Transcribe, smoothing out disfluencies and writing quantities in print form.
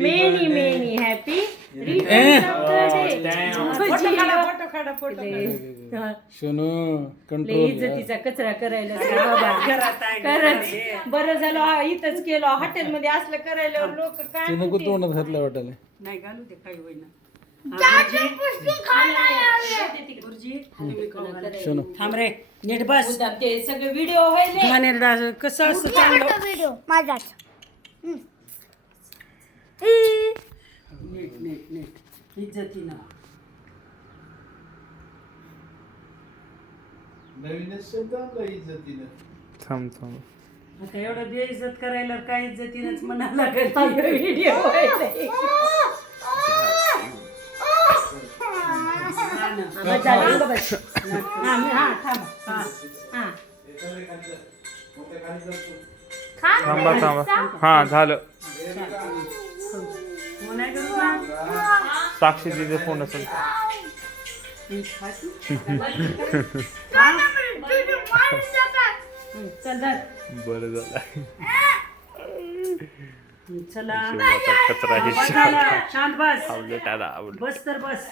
Many many happy returns of the day. Shonu लय control इज्जतीचा कचरा करायला खरंच बरं झालं इथंच केलं हॉटेलमध्ये असलं करायला लोक काय ते नको तोंडात घातलं वाटायला नाही घालू दे काही होईना शोनू थांब रे नीट बस ते सगळे व्हिडिओ व्हायले घाणेरडा कसं असतं चांगलं व्हिडिओ माझाच नीट नीट नीट इज्जतीनं नवीनच शब्द आणला इज्जतीनं. थांब थांब आता एवढं बेइज्जत करायला काय इज्जतीनंच म्हणायला लागेल व्हिडिओ व्हायले थांबा थांबा हा झालं साक्षी दिदी फोन असेल बरं झालं चला शेवटचा कचरा हे बस झालं. शांत बस आवडलं त्याला आवडलं बस तर बस